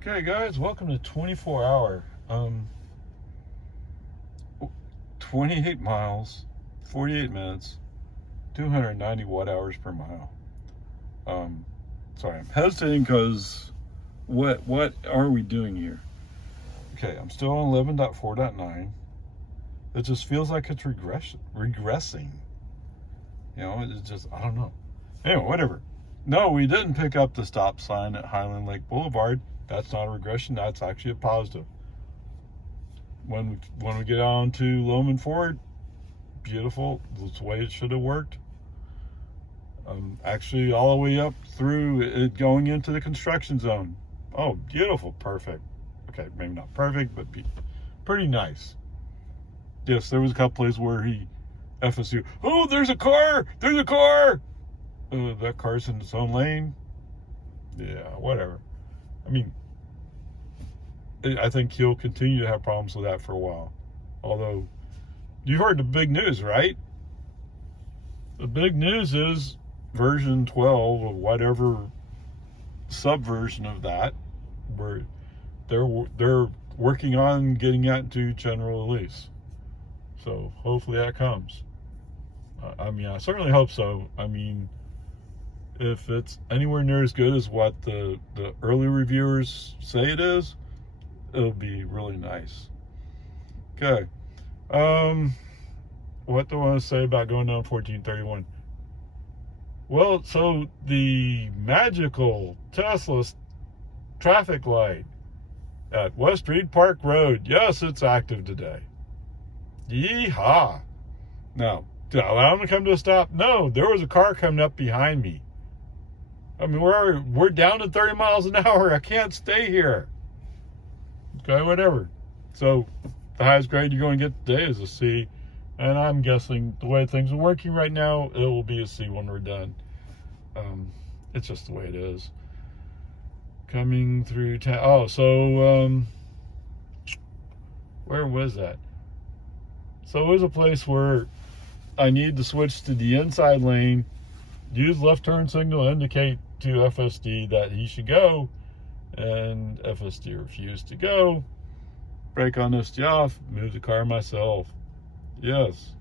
Okay, guys, welcome to 24 hour. 28 miles, 48 minutes, 290 watt hours per mile. Um, Sorry, I'm hesitating because what are we doing here? Okay, I'm still on 11.4.9. It just feels like it's regressing. You know, it's just, I don't know. Anyway, whatever. No, we didn't pick up the stop sign at Highland Lake Boulevard. That's not a regression. That's actually a positive. When we get on to Loman Ford, beautiful. That's the way it should have worked. Actually, all the way up through it going into the construction zone. Oh, beautiful, perfect. Okay, maybe not perfect, but pretty nice. Yes, there was a couple places where he FSU. Oh, there's a car! There's a car! That car's in its own lane. Yeah, whatever. I mean, I think he'll continue to have problems with that for a while. Although, you heard the big news, right? The big news is version 12 of whatever subversion of that, where they're working on getting that into general release. So hopefully that comes. I mean, I certainly hope so. I mean, if it's anywhere near as good as what the early reviewers say it is, it'll be really nice. Okay. What do I want to say about going down 1431? Well, so the magical Tesla traffic light at West Reed Park Road, yes, it's active today. Yeehaw. Now, did I allow him to come to a stop? No, there was a car coming up behind me. I mean, we're down to 30 miles an hour. I can't stay here. Okay, whatever. So the highest grade you're going to get today is a C. And I'm guessing the way things are working right now, it will be a C when we're done. It's just the way it is. Coming through town. Oh, so where was that? So it was a place where I need to switch to the inside lane, use left turn signal to indicate to FSD that he should go, and FSD refused to go. Brake on this off, move the car myself. Yes.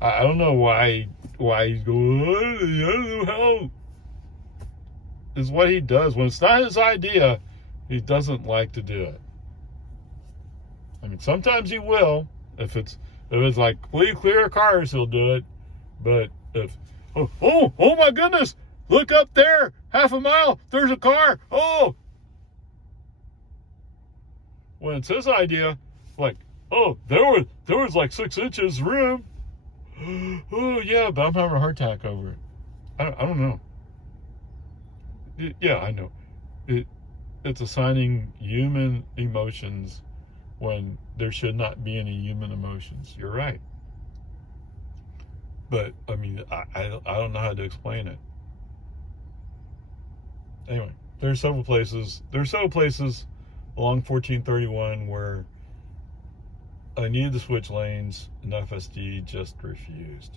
I don't know why he's going, I don't know how. Is what he does. When it's not his idea, he doesn't like to do it. I mean, sometimes he will. If it's like completely clear cars, he'll do it. But if, oh my goodness, look up there, half a mile, there's a car. Oh. When it's his idea, like, oh, there was like 6 inches room. Oh yeah, but I'm having a heart attack over it. I don't know. Yeah, I know. It's assigning human emotions when there should not be any human emotions. You're right. But I mean, I don't know how to explain it. Anyway, there's several places along 1431 where I needed to switch lanes, and FSD just refused.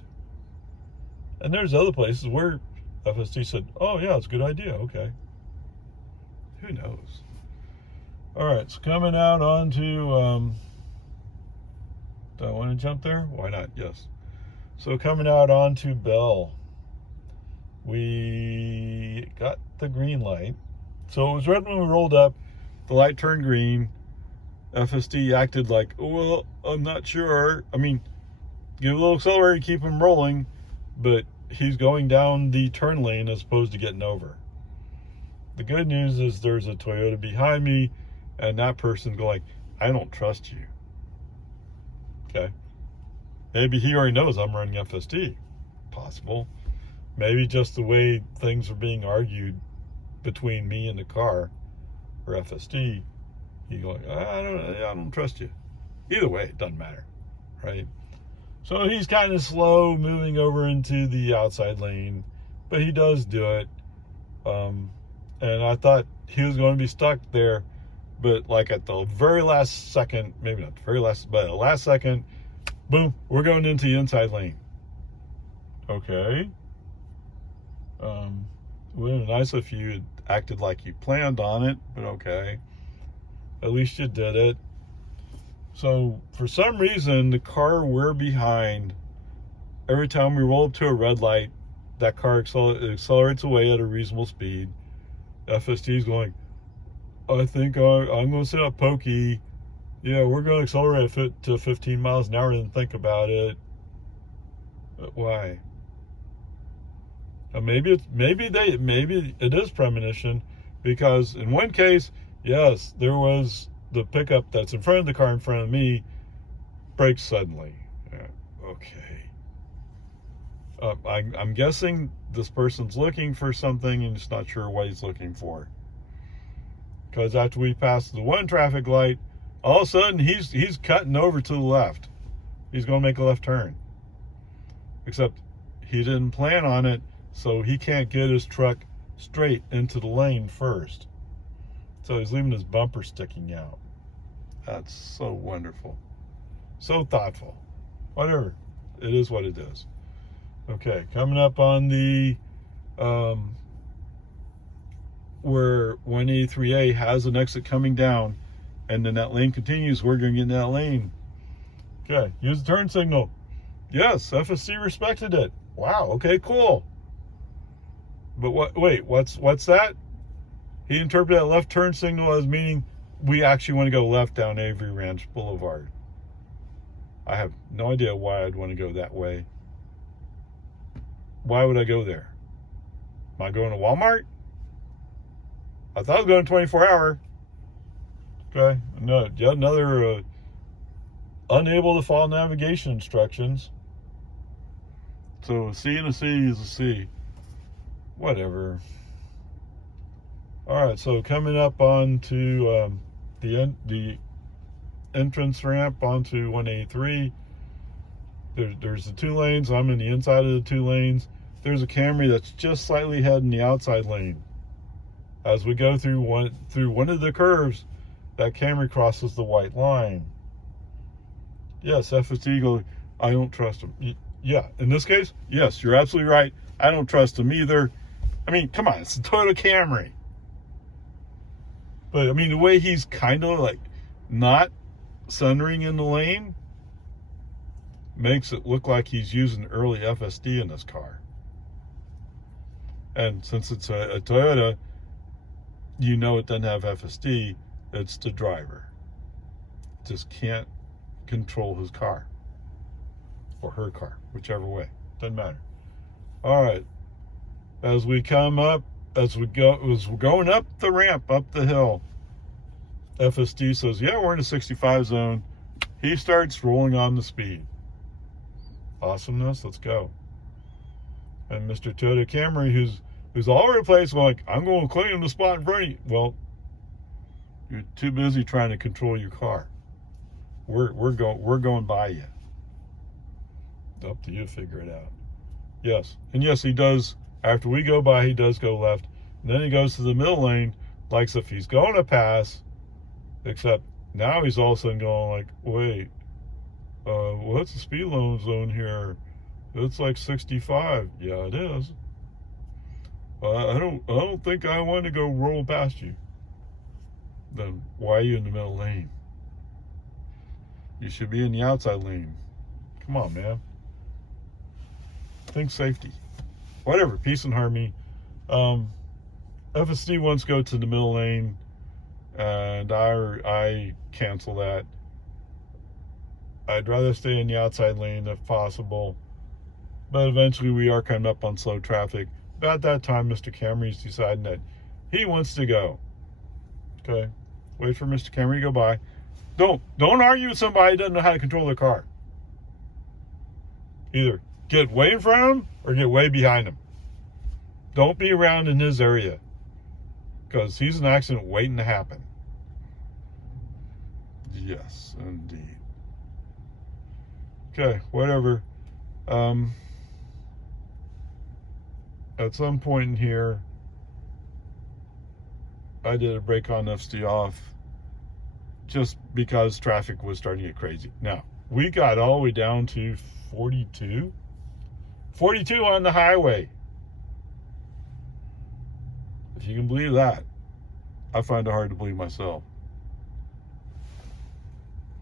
And there's other places where FSD said, oh yeah, it's a good idea, okay. Who knows? Alright, so coming out onto, do I want to jump there? Why not? Yes. So coming out onto Bell, we got the green light. So it was red when we rolled up, the light turned green. FSD acted like, oh, well, I'm not sure. I mean, give a little accelerator, keep him rolling, but he's going down the turn lane as opposed to getting over. The good news is there's a Toyota behind me, and that person's going, I don't trust you. Okay. Maybe he already knows I'm running FSD. Possible. Maybe just the way things are being argued between me and the car, or FSD, he's going, I don't trust you. Either way, it doesn't matter, right? So he's kind of slow moving over into the outside lane, but he does do it. And I thought he was going to be stuck there, but like at the very last second, maybe not the very last, but the last second, boom, we're going into the inside lane. Okay. Would have been nice if you acted like you planned on it, but okay. At least you did it. So for some reason, the car we're behind, every time we roll up to a red light, that car accelerates away at a reasonable speed. FSD is going, I think I'm going to set up pokey. Yeah, we're going to accelerate to 15 miles an hour and think about it. But why? Maybe it is premonition, because in one case, yes, there was the pickup that's in front of the car in front of me brakes suddenly. Okay. I'm guessing this person's looking for something and just not sure what he's looking for. Because after we passed the one traffic light, all of a sudden he's cutting over to the left. He's going to make a left turn. Except he didn't plan on it, so he can't get his truck straight into the lane first. So he's leaving his bumper sticking out. That's so wonderful. So thoughtful. Whatever. It is what it is. Okay, coming up on the where 183A has an exit coming down, and then that lane continues, we're going to get in that lane. Okay, use the turn signal. Yes, FSC respected it. Wow, okay, cool. But what's that? He interpreted that left turn signal as meaning we actually want to go left down Avery Ranch Boulevard. I have no idea why I'd want to go that way. Why would I go there? Am I going to Walmart? I thought I was going 24-hour. Okay, no, yet another unable to follow navigation instructions. So a C and a C is a C. Whatever. All right, so coming up onto the entrance ramp onto 183. There's the 2 lanes. I'm in the inside of the 2 lanes. There's a Camry that's just slightly heading the outside lane. As we go through one of the curves, that Camry crosses the white line. Yes, FSD goes, I don't trust him. Yeah, in this case, yes, you're absolutely right. I don't trust him either. I mean, come on, it's a Toyota Camry. But I mean, the way he's kind of like not centering in the lane makes it look like he's using early FSD in this car. And since it's a Toyota, you know it doesn't have FSD. It's the driver. Just can't control his car. Or her car, whichever way. Doesn't matter. All right. As we're going up the ramp, up the hill, FSD says, yeah, we're in a 65 zone. He starts rolling on the speed. Awesomeness, let's go. And Mr. Toyota Camry, who's all over the place, going, I'm going to claim the spot in front of you. Well, you're too busy trying to control your car. We're going by you. Up to you to figure it out. Yes, and yes, he does. After we go by, he does go left, and then he goes to the middle lane, like as if he's going to pass. Except now he's all of a sudden going like, wait, what's the speed limit zone here? It's like 65. Yeah, it is. I don't think I want to go roll past you. Then why are you in the middle lane? You should be in the outside lane. Come on, man. Think safety. Whatever, peace and harmony. FSD wants to go to the middle lane, and I cancel that. I'd rather stay in the outside lane if possible, but eventually we are coming up on slow traffic. About that time, Mr. Camry's deciding that he wants to go. Okay, wait for Mr. Camry to go by. Don't argue with somebody who doesn't know how to control their car. Either get way in front of him or get way behind him. Don't be around in his area, because he's an accident waiting to happen. Yes, indeed. Okay, whatever. At some point in here, I did a brake on FSD off just because traffic was starting to get crazy. Now, we got all the way down to 42. 42 on the highway. If you can believe that, I find it hard to believe myself.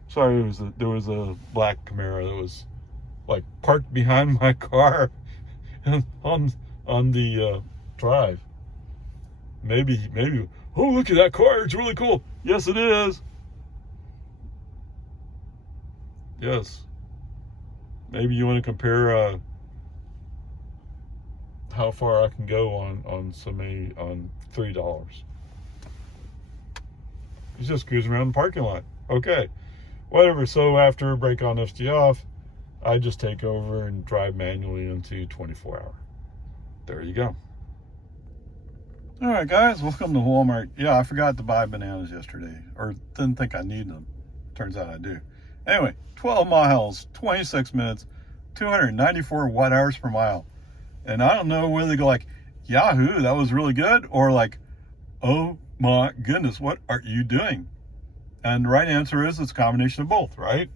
Sorry, there was a black Camaro that was like parked behind my car on the drive. Maybe, oh, look at that car, it's really cool. Yes, it is. Yes. Maybe you want to compare how far I can go on $3. He's just cruising around the parking lot. Okay, whatever. So after break on FD off, I just take over and drive manually into 24-hour. There you go. All right, guys, welcome to Walmart. Yeah, I forgot to buy bananas yesterday, or didn't think I needed them. Turns out I do. Anyway, 12 miles, 26 minutes, 294 watt hours per mile. And I don't know whether they go like, Yahoo, that was really good, or like, oh my goodness, what are you doing? And the right answer is it's a combination of both, right?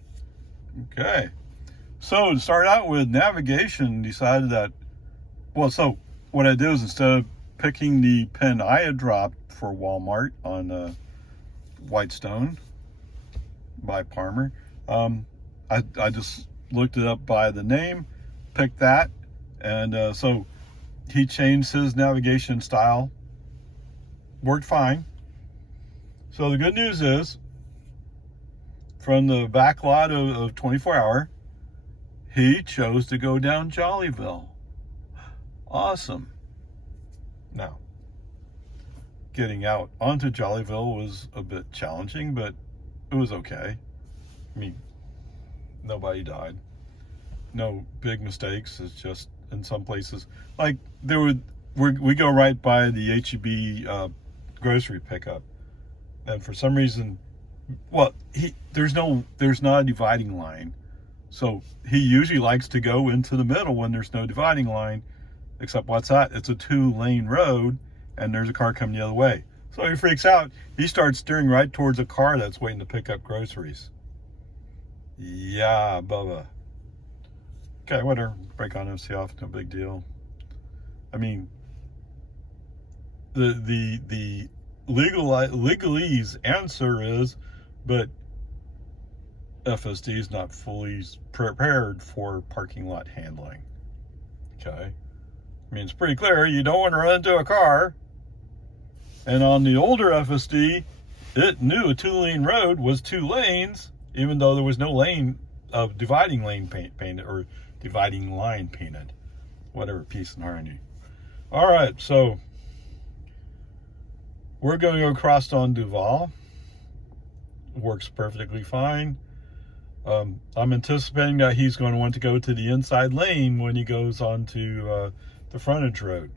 Okay. So to start out with navigation, decided that, well, so what I did was instead of picking the pin I had dropped for Walmart on Whitestone by Palmer, I just looked it up by the name, picked that, and so he changed his navigation style. Worked fine. So the good news is, from the back lot of 24-hour, he chose to go down Jollyville. Awesome. Now, getting out onto Jollyville was a bit challenging, but it was okay. I mean, nobody died. No big mistakes. It's just in some places, like we go right by the H-E-B grocery pickup, and for some reason, well, there's not a dividing line, so he usually likes to go into the middle when there's no dividing line. Except what's that? It's a 2-lane road, and there's a car coming the other way. So he freaks out. He starts steering right towards a car that's waiting to pick up groceries. Yeah, Bubba. Okay, whatever. Break on MC off, no big deal. I mean, the legalese answer is, but FSD is not fully prepared for parking lot handling. Okay. I mean, it's pretty clear you don't want to run into a car. And on the older FSD, it knew a 2-lane road was 2 lanes, even though there was no lane of dividing lane painted, or dividing line painted. Whatever, peace and harmony. All right, so we're going to go across on Duval. Works perfectly fine. I'm anticipating that he's going to want to go to the inside lane when he goes onto the frontage road.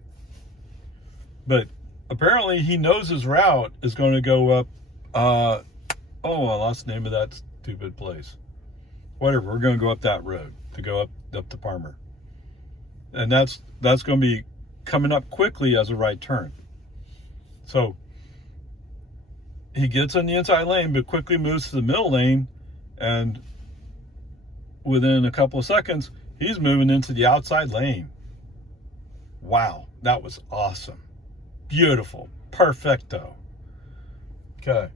But apparently he knows his route is going to go up, I lost the name of that stupid place. Whatever, we're going to go up that road to go up to Palmer. And that's going to be coming up quickly as a right turn. So he gets in the inside lane, but quickly moves to the middle lane, and within a couple of seconds, he's moving into the outside lane. Wow, that was awesome. Beautiful. Perfecto. Okay.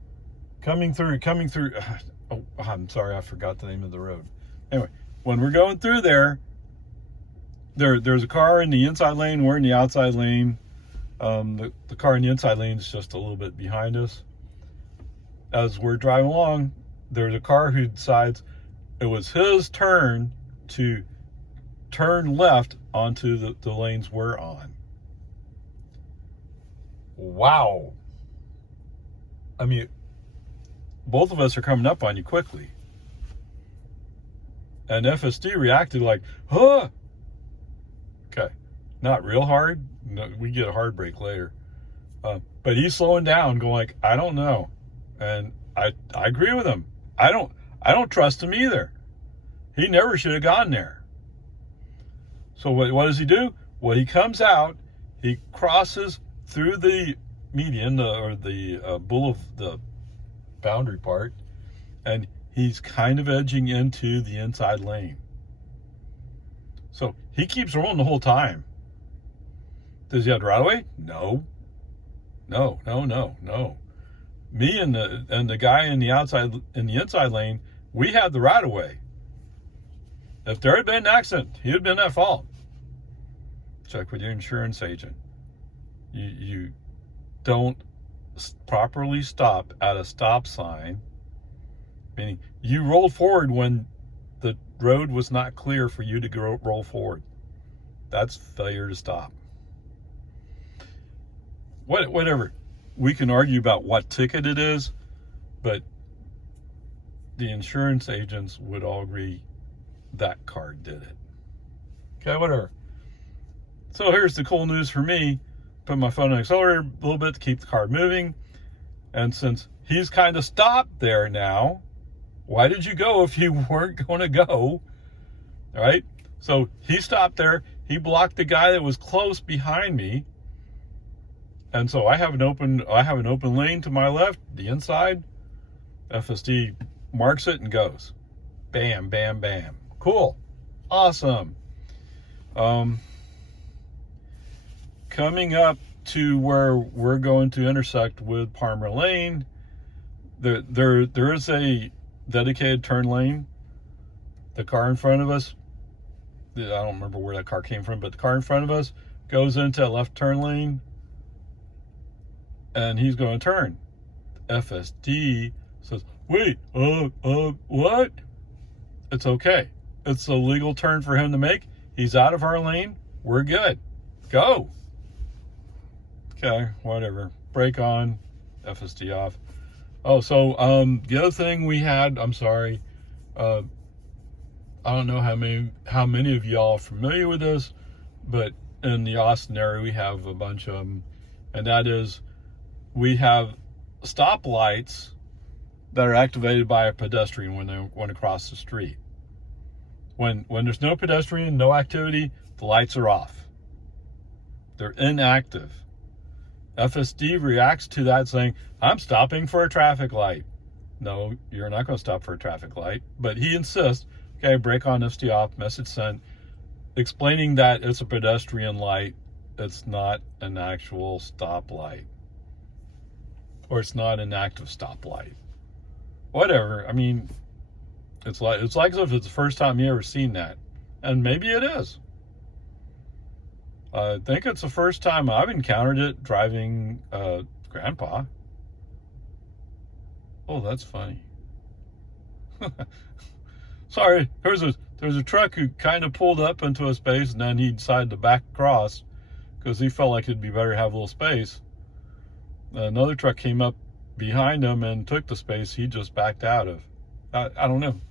Coming through. Oh, I'm sorry, I forgot the name of the road. Anyway, when we're going through there's a car in the inside lane, we're in the outside lane. The car in the inside lane is just a little bit behind us. As we're driving along, there's a car who decides it was his turn to turn left onto the lanes we're on. Wow. I mean, both of us are coming up on you quickly. And FSD reacted like, huh. Okay. Not real hard. No, we get a hard break later. But he's slowing down, going like, I don't know. And I agree with him. I don't trust him either. He never should have gone there. So what does he do? Well, he comes out, he crosses through the median, or the the boundary part, and he's kind of edging into the inside lane. So he keeps rolling the whole time. Does he have the right of way? No. No, no, no, no. Me and the guy in the inside lane, we had the right of way. If there had been an accident, he would have been at fault. Check with your insurance agent. You don't properly stop at a stop sign, meaning you rolled forward when the road was not clear for you to roll forward. That's failure to stop. Whatever. We can argue about what ticket it is, but the insurance agents would all agree that car did it. Okay, whatever. So here's the cool news for me. Put my phone on the accelerator a little bit to keep the car moving. And since he's kind of stopped there now, why did you go if you weren't going to go? All right? So he stopped there. He blocked the guy that was close behind me. And so I have an open lane to my left, the inside. FSD marks it and goes. Bam, bam, bam. Cool. Awesome. Coming up to where we're going to intersect with Palmer Lane, there is a dedicated turn lane. The car in front of us, I don't remember where that car came from, but the car in front of us goes into a left turn lane, and he's going to turn. FSD says, wait, what? It's okay. It's a legal turn for him to make. He's out of our lane. We're good. Go. Okay, whatever. Brake on, FSD off. Oh, so the other thing we had, I'm sorry, I don't know how many of y'all are familiar with this, but in the Austin area we have a bunch of them, and that is we have stoplights that are activated by a pedestrian when they want to cross the street. When there's no pedestrian, no activity, the lights are off. They're inactive. FSD reacts to that saying, I'm stopping for a traffic light. No, you're not going to stop for a traffic light. But he insists, okay, brake on, FSD off, message sent, explaining that it's a pedestrian light. It's not an actual stoplight. Or it's not an active stoplight. Whatever. I mean, it's like as if it's the first time you ever seen that. And maybe it is. I think it's the first time I've encountered it driving Grnpa. Oh, that's funny. Sorry, there's a truck who kind of pulled up into a space and then he decided to back across because he felt like it'd be better to have a little space. Another truck came up behind him and took the space he just backed out of. I don't know.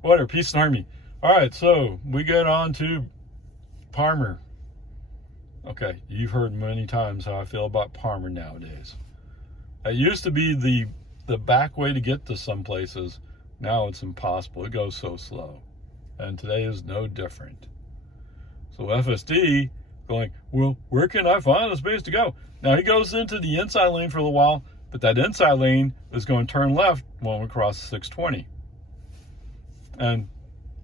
Whatever, peace and harmony. All right, so we get on to Palmer. Okay, you've heard many times how I feel about Palmer nowadays. It used to be the back way to get to some places. Now it's impossible. It goes so slow. And today is no different. So FSD going, well, where can I find a space to go? Now he goes into the inside lane for a little while, but that inside lane is going to turn left when we cross 620. And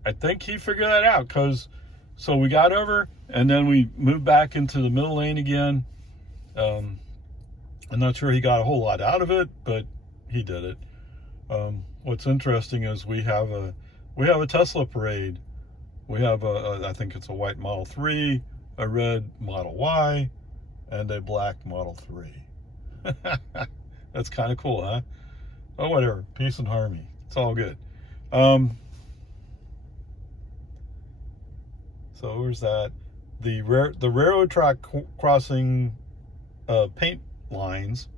I think he figured that out so we got over and then we moved back into the middle lane again. I'm not sure he got a whole lot out of it, but he did it. What's interesting is we have a Tesla parade. We have I think it's a white Model 3, a red Model Y, and a black Model 3. That's kind of cool, huh? Oh, whatever. Peace and harmony. It's all good. So where's that? The railroad track crossing paint lines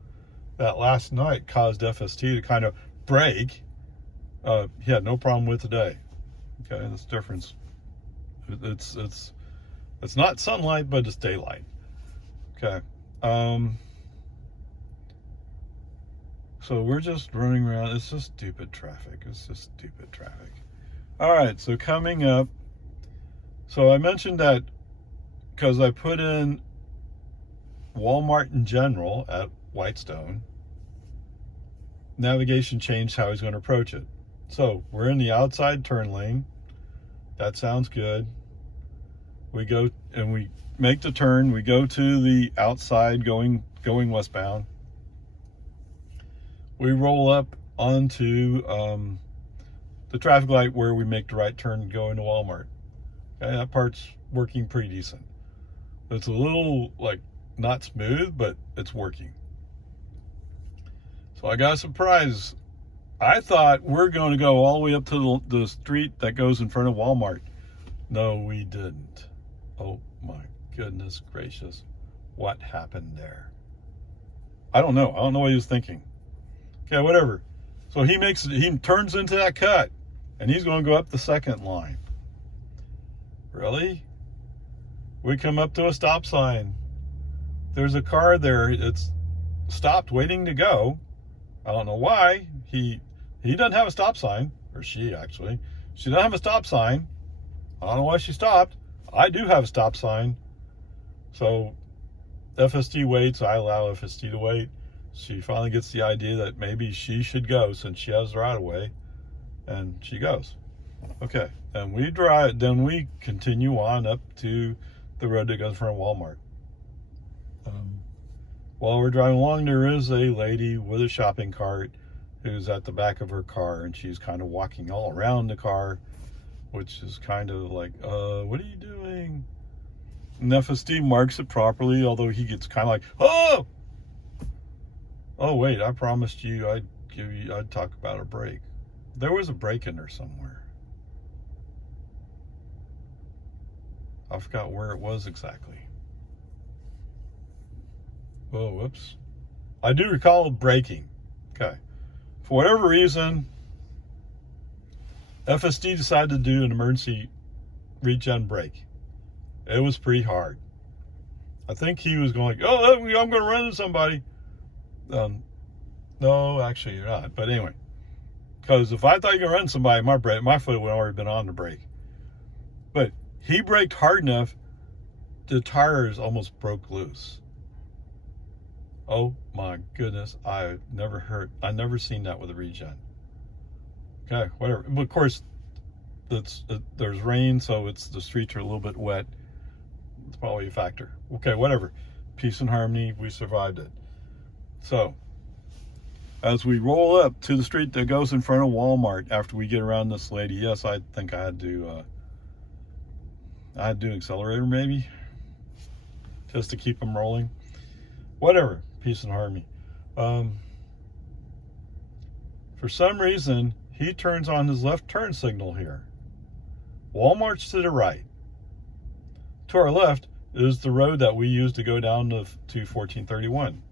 that last night caused FST to kind of brake. He had no problem with today. Okay, that's the difference. It's not sunlight, but it's daylight. Okay. So we're just running around. It's just stupid traffic. All right, so coming up. So I mentioned that because I put in Walmart in general at Whitestone, navigation changed how he's going to approach it. So we're in the outside turn lane. That sounds good. We go and we make the turn. We go to the outside going going westbound. We roll up onto the traffic light where we make the right turn to go into Walmart. Okay, that part's working pretty decent. It's a little like not smooth, but it's working. So I got a surprise. I thought we're going to go all the way up to the street that goes in front of Walmart. No, we didn't. Oh my goodness gracious. What happened there? I don't know. I don't know what he was thinking. Okay, whatever. So he turns into that cut, and he's going to go up the second line. Really? We come up to a stop sign. There's a car there. It's stopped waiting to go. I don't know why. He doesn't have a stop sign, or she actually. She doesn't have a stop sign. I don't know why she stopped. I do have a stop sign. So FST waits. I allow FST to wait. She finally gets the idea that maybe she should go since she has the right of way, and she goes. Okay, and we drive. Then we continue on up to the road that goes in front of Walmart. While we're driving along, there is a lady with a shopping cart who's at the back of her car, and she's kind of walking all around the car, which is kind of like, what are you doing? And FSD marks it properly, although he gets kind of like, oh wait, I promised you I'd talk about a brake. There was a brake in there somewhere. I forgot where it was exactly. Oh, whoops. I do recall braking. Okay. For whatever reason, FSD decided to do an emergency regen brake. It was pretty hard. I think he was going, oh, I'm going to run into somebody. No, actually you're not. But anyway, because if I thought you were going to run into somebody, my foot would have already been on the brake. But he braked hard enough, the tires almost broke loose. Oh my goodness, I've never seen that with a regen. Okay, whatever. But of course, there's rain, so the streets are a little bit wet. It's probably a factor. Okay, whatever. Peace and harmony, we survived it. So, as we roll up to the street that goes in front of Walmart after we get around this lady, yes, I think I had to do accelerator maybe, just to keep them rolling. Whatever. Peace and harmony. For some reason, he turns on his left turn signal here. Walmart's to the right. To our left is the road that we use to go down to 1431.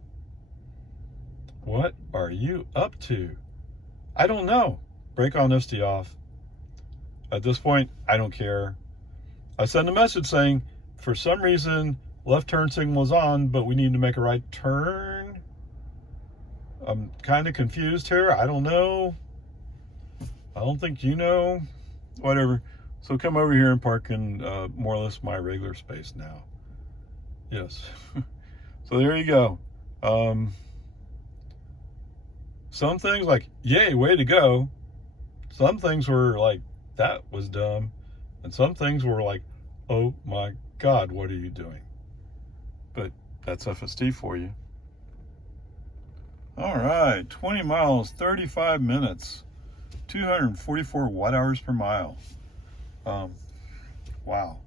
What are you up to? I don't know. Brake on ST off. At this point, I don't care. I send a message saying, for some reason, left turn signal is on, but we need to make a right turn. I'm kind of confused here. I don't know. I don't think you know. Whatever. So come over here and park in more or less my regular space now. Yes. So there you go. Some things like, yay, way to go. Some things were like, that was dumb. And some things were like, oh my God, what are you doing? But that's FST for you. All right, 20 miles, 35 minutes, 244 watt hours per mile. Wow.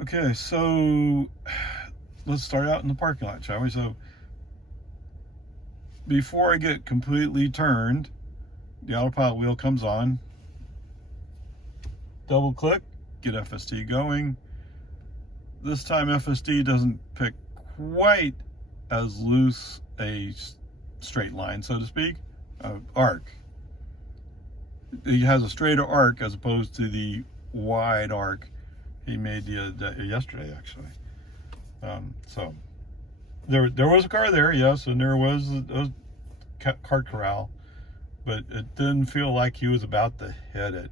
Okay, so let's start out in the parking lot, shall we? So before I get completely turned, the autopilot wheel comes on. Double click, get FSD going. This time FSD doesn't pick quite as loose a straight line, so to speak, arc. He has a straighter arc as opposed to the wide arc he made yesterday, actually. So there was a car there, yes, and there was a cart corral, but it didn't feel like he was about to hit it.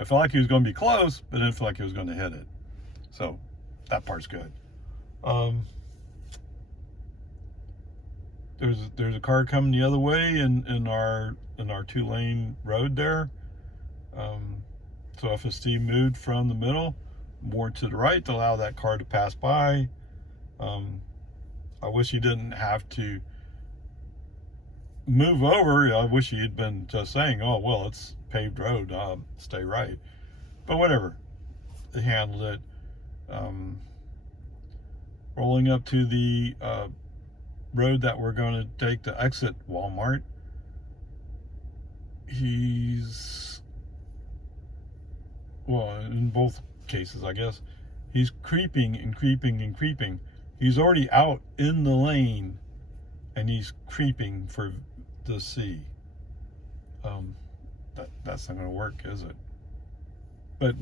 It felt like he was going to be close, but it didn't feel like he was going to hit it. So that part's good. There's a car coming the other way in our 2-lane road there. So FSD moved from the middle more to the right to allow that car to pass by. I wish he didn't have to move over. I wish he had been just saying, oh, well, it's paved road, stay right. But whatever, they handled it. Rolling up to the road that we're going to take to exit Walmart, well, in both cases, I guess, he's creeping and creeping and creeping. He's already out in the lane, and he's creeping to see. That's not going to work, is it? But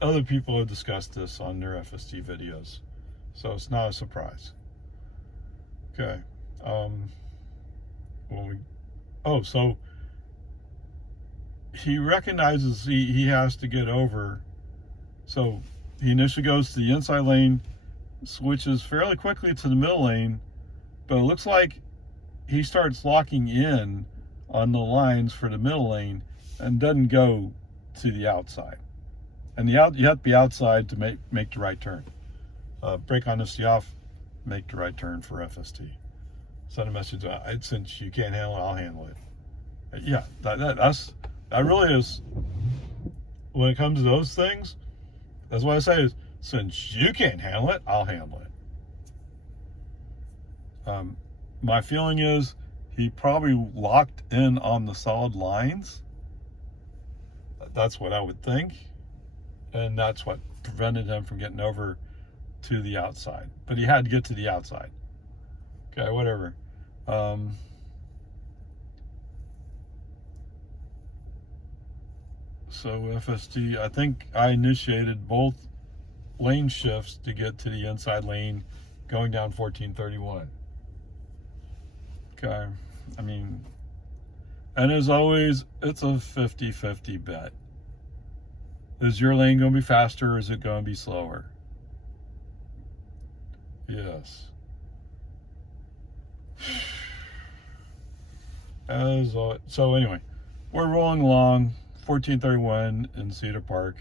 other people have discussed this on their FSD videos, so it's not a surprise. Okay. So he recognizes he has to get over. So he initially goes to the inside lane, switches fairly quickly to the middle lane, but it looks like he starts locking in on the lines for the middle lane and doesn't go to the outside. And you have to be outside to make the right turn. Brake on this off, make the right turn for FST. Send a message, since you can't handle it, I'll handle it. Yeah, that really is, when it comes to those things, that's what I say is, since you can't handle it, I'll handle it. My feeling is he probably locked in on the solid lines. That's what I would think. And that's what prevented him from getting over to the outside. But he had to get to the outside. Okay, whatever. So FSD, I think I initiated both lane shifts to get to the inside lane going down 1431. Okay, I mean, and as always, it's a 50-50 bet. Is your lane going to be faster, or is it going to be slower? Yes. So anyway, we're rolling along 1431 in Cedar Park.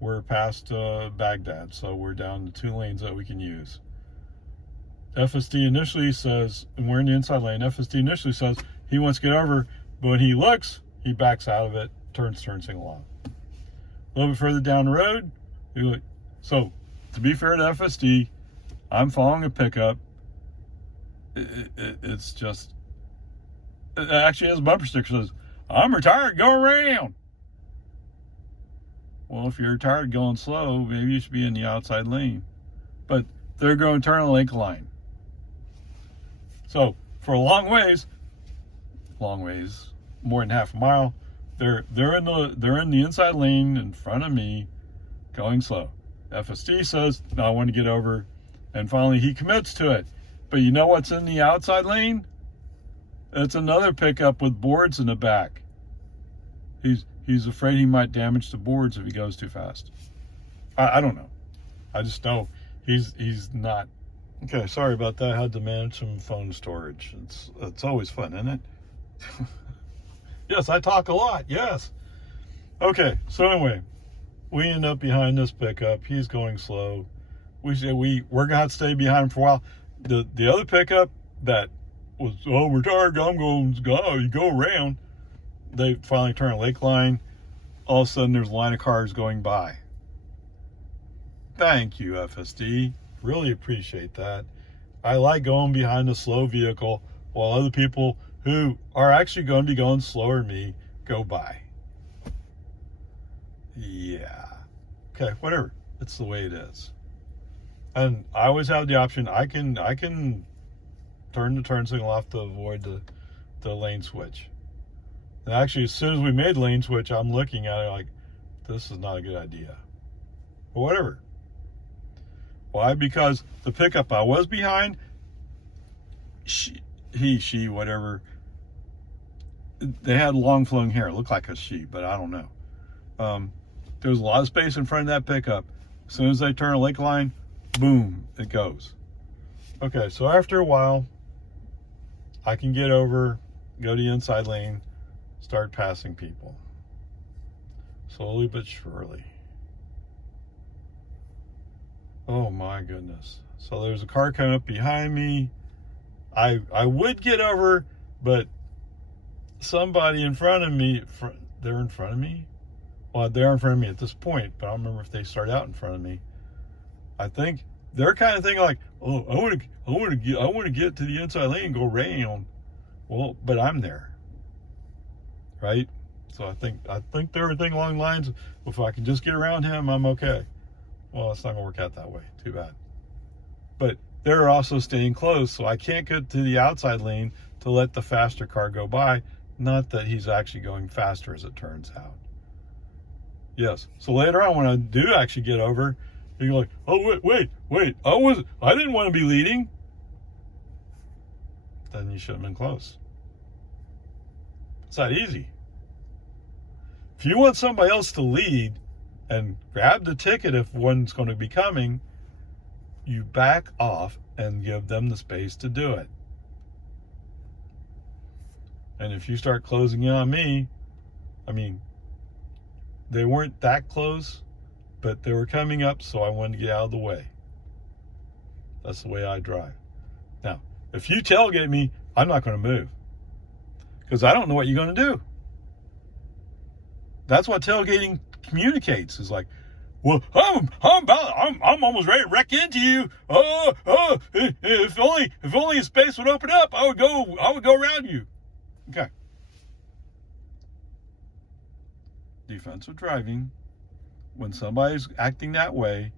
We're past Baghdad, so we're down to 2 lanes that we can use. FSD initially says, and we're in the inside lane, FSD initially says he wants to get over, but when he looks, he backs out of it, turns signal on. A little bit further down the road, so to be fair to FSD, I'm following a pickup. It's just, it actually has a bumper sticker that says, I'm retired, go around. Well, if you're retired going slow, maybe you should be in the outside lane. But they're going to turn a link line. So for a long ways, more than half a mile, they're in the inside lane in front of me, going slow. FSD says, no, I want to get over, and finally he commits to it. But you know what's in the outside lane? It's another pickup with boards in the back. He's afraid he might damage the boards if he goes too fast. I don't know. I just know he's not. Okay, sorry about that. I had to manage some phone storage. It's always fun, isn't it? Yes, I talk a lot. Yes. Okay, so anyway, we end up behind this pickup. He's going slow. We say we're gonna have to stay behind him for a while. The other pickup that was, oh, we're tired, I'm going to go. You go around. They finally turn a lake line. All of a sudden, there's a line of cars going by. Thank you, FSD. Really appreciate that. I like going behind a slow vehicle while other people who are actually going to be going slower than me go by. Yeah. Okay, whatever. It's the way it is. And I always have the option. I can turn the turn signal off to avoid the lane switch. And actually, as soon as we made lane switch, I'm looking at it like, this is not a good idea. But whatever. Why? Because the pickup I was behind, she, whatever, they had long flowing hair. It looked like a she, but I don't know. There was a lot of space in front of that pickup. As soon as they turn a lake line, boom, it goes. Okay, so after a while, I can get over, go to the inside lane, start passing people. Slowly but surely. Oh my goodness. So there's a car coming up behind me. I would get over, but somebody in front of me, they're in front of me? Well, they're in front of me at this point, but I don't remember if they start out in front of me. I think they're kind of thinking like, oh, I want to get to the inside lane and go around. Well, but I'm there, right? So I think they were thinking along the lines, if I can just get around him, I'm okay. Well, it's not gonna work out that way. Too bad. But they're also staying close, so I can't get to the outside lane to let the faster car go by. Not that he's actually going faster, as it turns out. Yes. So later on, when I do actually get over, you're like, oh wait, I didn't want to be leading. Then you should have been close. It's that easy. If you want somebody else to lead and grab the ticket if one's going to be coming, you back off and give them the space to do it. And if you start closing in on me, I mean, they weren't that close, but they were coming up, so I wanted to get out of the way. That's the way I drive. Now, if you tailgate me, I'm not going to move, because I don't know what you're going to do. That's what tailgating communicates. Is like, well, I'm almost ready to wreck into you. If only a space would open up, I would go around you. Okay. Defensive driving. When somebody's acting that way,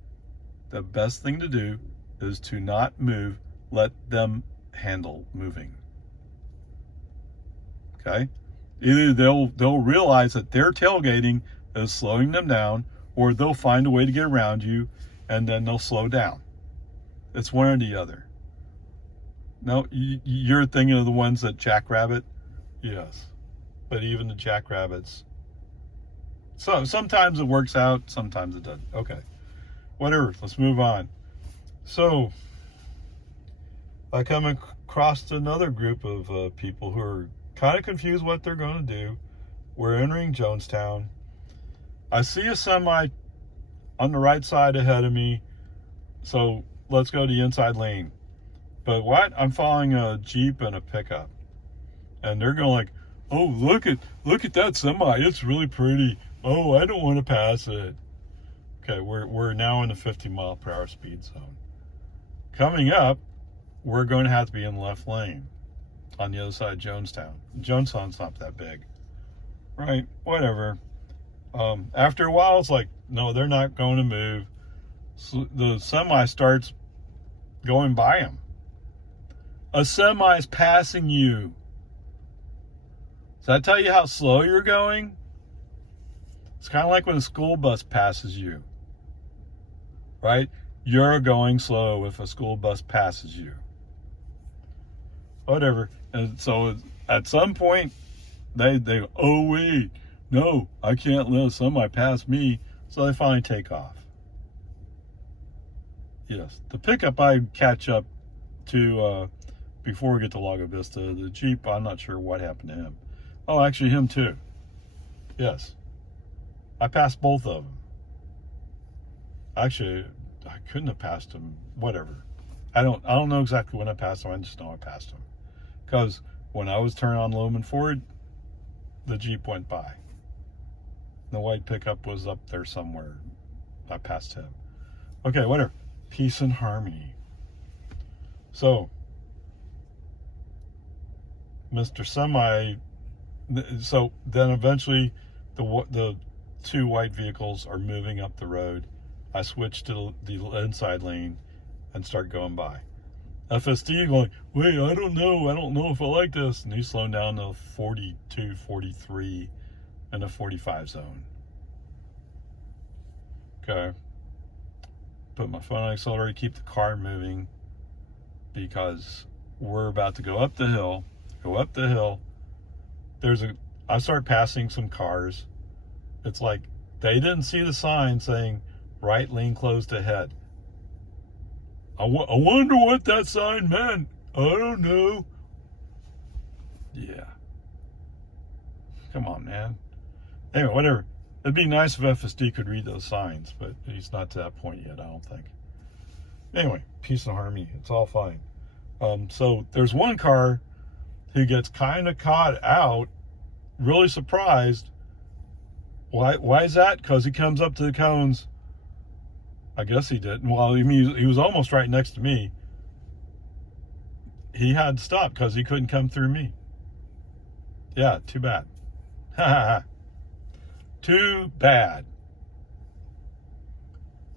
the best thing to do is to not move. Let them handle moving. Okay? Either they'll realize that their tailgating is slowing them down, or they'll find a way to get around you, and then they'll slow down. It's one or the other. No, you're thinking of the ones that jackrabbit? Yes. But even the jackrabbits, so sometimes it works out, sometimes it doesn't. Okay. Whatever. Let's move on. So, I come across another group of people who are kind of confused what they're going to do. We're entering Jonestown. I see a semi on the right side ahead of me, so let's go to the inside lane. But what? I'm following a Jeep and a pickup, and they're going like, oh, look at that semi, it's really pretty. Oh, I don't want to pass it. Okay, we're now in the 50-mile-per-hour speed zone. Coming up, we're going to have to be in the left lane on the other side of Jonestown. Jonestown's not that big, right? Whatever. After a while, it's like, no, they're not going to move. So the semi starts going by them. A semi is passing you. Does that tell you how slow you're going? It's kind of like when a school bus passes you, right? You're going slow if a school bus passes you. Whatever. And so at some point, they oh wait, no, I can't let somebody pass me. So they finally take off. Yes, the pickup I catch up to before we get to Lago Vista. The Jeep, I'm not sure what happened to him. Oh, actually him too. Yes. I passed both of them. Actually, I couldn't have passed him. Whatever. I don't know exactly when I passed him. I just know I passed him. Because when I was turning on Loman Ford, the Jeep went by. The white pickup was up there somewhere. I passed him. Okay, whatever. Peace and harmony. So, Mr. Semi. So then eventually, the two white vehicles are moving up the road. I switch to the inside lane and start going by. FSD going, wait, I don't know if I like this. And he's slowing down to 42, 43 in a 45 zone. Okay. Put my foot on the accelerator, keep the car moving, because we're about to go up the hill. I start passing some cars. It's like they didn't see the sign saying right lane closed ahead. I wonder what that sign meant. I don't know. Yeah. Come on, man. Anyway, whatever. It'd be nice if FSD could read those signs, but he's not to that point yet, I don't think. Anyway, peace and harmony. It's all fine. So there's one car who gets kind of caught out, really surprised. Why is that? Because he comes up to the cones. I guess he did. Well, he was almost right next to me. He had to stop because he couldn't come through me. Yeah, too bad. Too bad.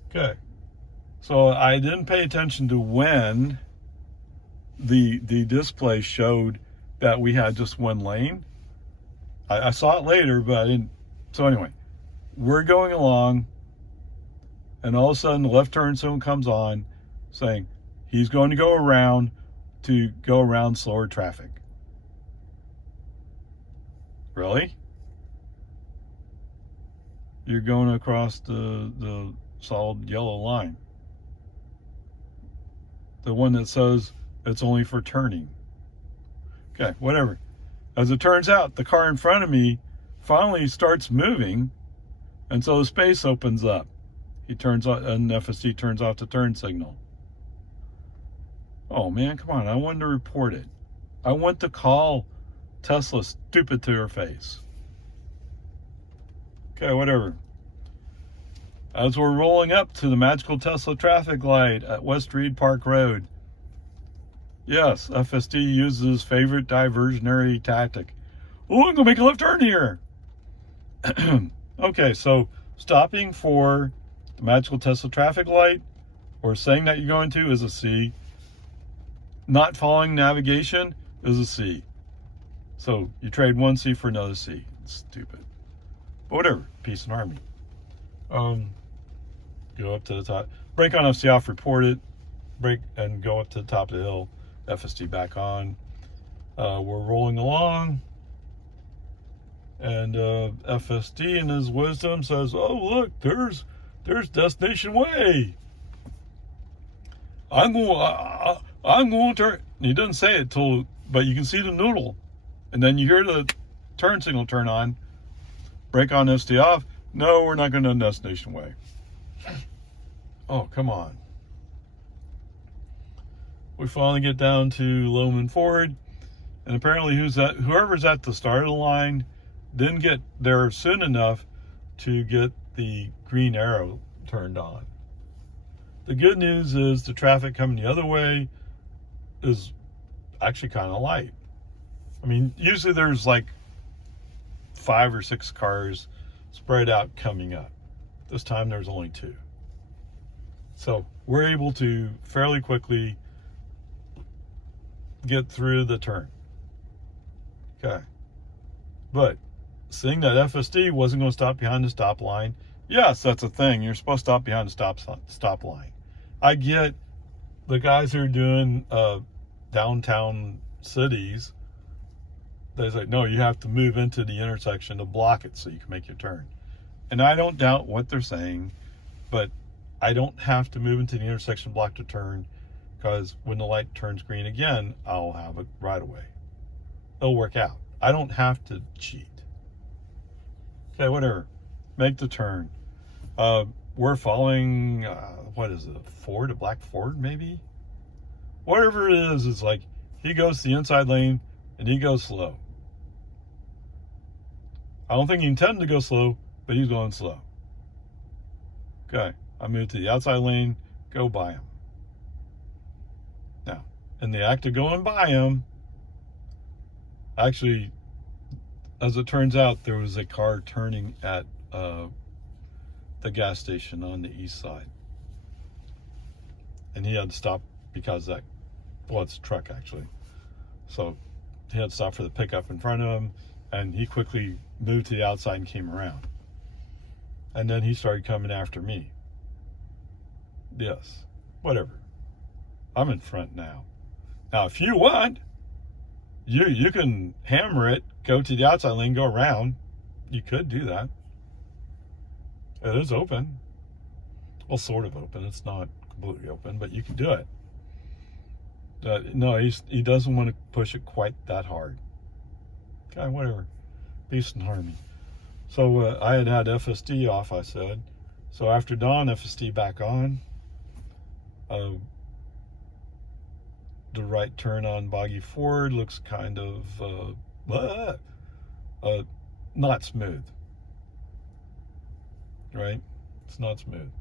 Okay. So I didn't pay attention to when the display showed that we had just one lane. I saw it later, but I didn't. So anyway, we're going along, and all of a sudden the left turn signal comes on saying he's going to go around slower traffic. Really? You're going across the solid yellow line. The one that says it's only for turning. Okay, whatever. As it turns out, the car in front of me finally starts moving, and so the space opens up. He turns on, and FSD turns off the turn signal. Oh man, come on! I wanted to report it. I want to call Tesla stupid to her face. Okay, whatever. As we're rolling up to the magical Tesla traffic light at West Reed Park Road, yes, FSD uses his favorite diversionary tactic. Oh, I'm going to make a left turn here. Okay, so stopping for the magical Tesla traffic light or saying that you're going to is a C. Not following navigation is a C. So you trade one C for another C. It's stupid. But whatever. Peace and harmony. Go up to the top. Brake on FSD off, report it. Brake and go up to the top of the hill. FSD back on. We're rolling along. And FSD in his wisdom says, oh, look, there's Destination Way. I'm going to turn. He doesn't say it but you can see the noodle. And then you hear the turn signal turn on. Brake on FSD off. No, we're not going to Destination Way. Oh, come on. We finally get down to Loman Ford. And apparently whoever's at the start of the line didn't get there soon enough to get the green arrow turned on. The good news is the traffic coming the other way is actually kind of light. I mean, usually there's like 5 or 6 cars spread out coming up. This time there's only 2. So we're able to fairly quickly get through the turn. Okay. But seeing that FSD wasn't going to stop behind the stop line, yes, that's a thing. You're supposed to stop behind the stop line. I get the guys who are doing downtown cities. They say, no, you have to move into the intersection to block it so you can make your turn. And I don't doubt what they're saying, but I don't have to move into the intersection block to turn, because when the light turns green again, I'll have it right away. It'll work out. I don't have to cheat. Okay, whatever. Make the turn. We're following, what is it, a black Ford maybe? Whatever it is, it's like he goes to the inside lane and he goes slow. I don't think he intended to go slow, but he's going slow. Okay, I move to the outside lane, go by him. Now, in the act of going by him, actually, as it turns out, there was a car turning at the gas station on the east side. And he had to stop because it's a truck actually. So he had to stop for the pickup in front of him, and he quickly moved to the outside and came around. And then he started coming after me. Yes, whatever. I'm in front now. Now, if you want, you can hammer it, go to the outside lane, go around. You could do that. It is open. Well, sort of open. It's not completely open, but you can do it. No, he doesn't want to push it quite that hard. Okay, whatever. Peace and harmony. So I had FSD off, I said. So after dawn, FSD back on. The right turn on Boggy Ford looks kind of not smooth, right? It's not smooth,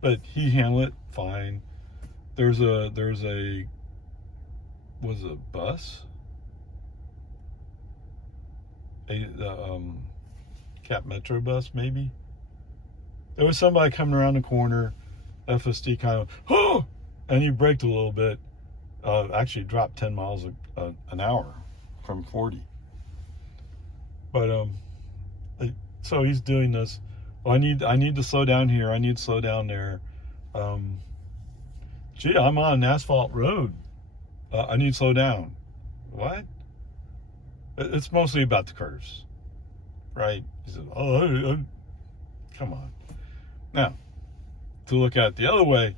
but he handled it fine. There's a was a bus, a Cap Metro bus maybe. There was somebody coming around the corner. FSD kind of and he braked a little bit. Actually dropped 10 miles an hour from 40. But so he's doing this. Oh, I need to slow down here. I need to slow down there. Gee, I'm on an asphalt road. I need to slow down. What? It's mostly about the curves, right? He said, come on. Now, to look at it the other way,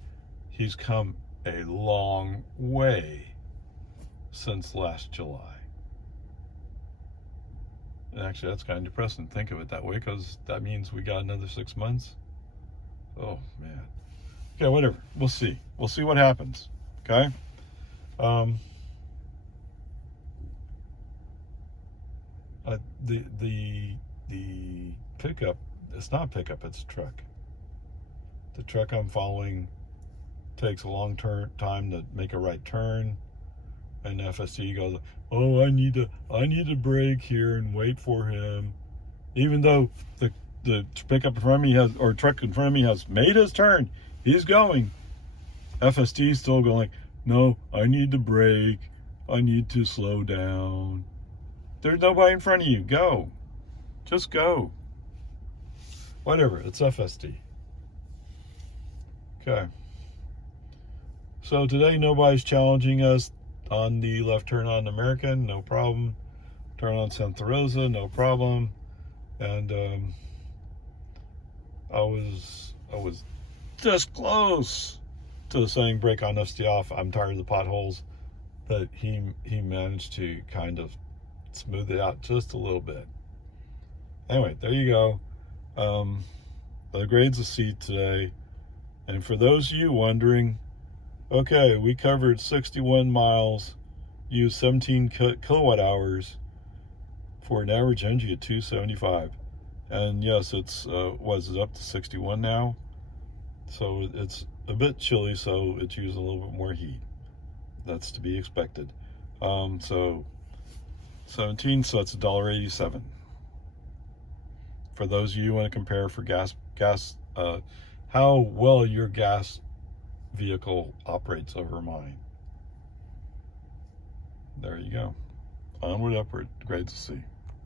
he's come a long way since last July. And actually, that's kind of depressing to think of it that way, because that means we got another 6 months. Oh, man. Okay, whatever. We'll see. We'll see what happens. Okay? The pickup, it's not a pickup, it's a truck. The truck I'm following takes a long time to make a right turn, and FSD goes, oh, I need to brake here and wait for him, even though the pickup in front of me or truck in front of me has made his turn. He's going. FSD is still going, no, I need to brake. I need to slow down. There's nobody in front of you. Go. Just go. Whatever. It's FSD. Okay. So today nobody's challenging us on the left turn on American. No problem. Turn on Santa Rosa. No problem. And I was just close to saying brake on FSD off. I'm tired of the potholes. But he managed to kind of smooth it out just a little bit. Anyway, there you go. The grade's a C today. And for those of you wondering, okay, we covered 61 miles, used 17 kilowatt hours for an average energy of 275. And yes, it's was it up to 61 now? So it's a bit chilly, so it's using a little bit more heat. That's to be expected. So 17, so that's $1.87. For those of you who want to compare for gas, how well your gas vehicle operates over mine. There you go. Onward, upward, grades to C.